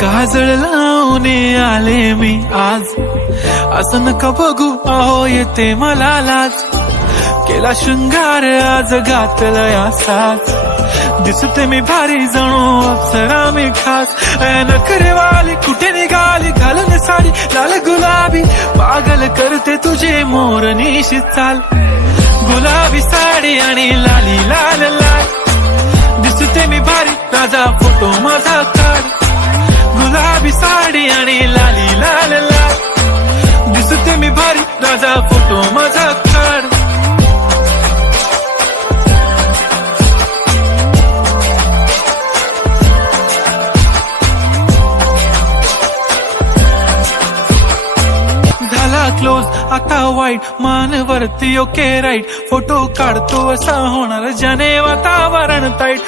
काजळ लावून आले मी आज, असं नका बघू अहो येते मला लाज. केला शृंगार आज घातलंय असाच, दिसते मी भारी जणू अप्सरा मी खास. नखरेवाली कुठे निघाली घालून साडी लाल गुलाबी, पागल करते तुझे मोरनीशी चाल. गुलाबी साडी आणि लाली लाल लाल, दिसते मी भारी राजा फोटो माझा काढ. गुलाबी साडी आणि लाली लाल लाल, दिसते मी भारी राजा फोटो माझा काढ. क्लोज आता वाईट मानवरती ओके राईट, फोटो काढतो असा होणार ज्याने वातावरण ताईट.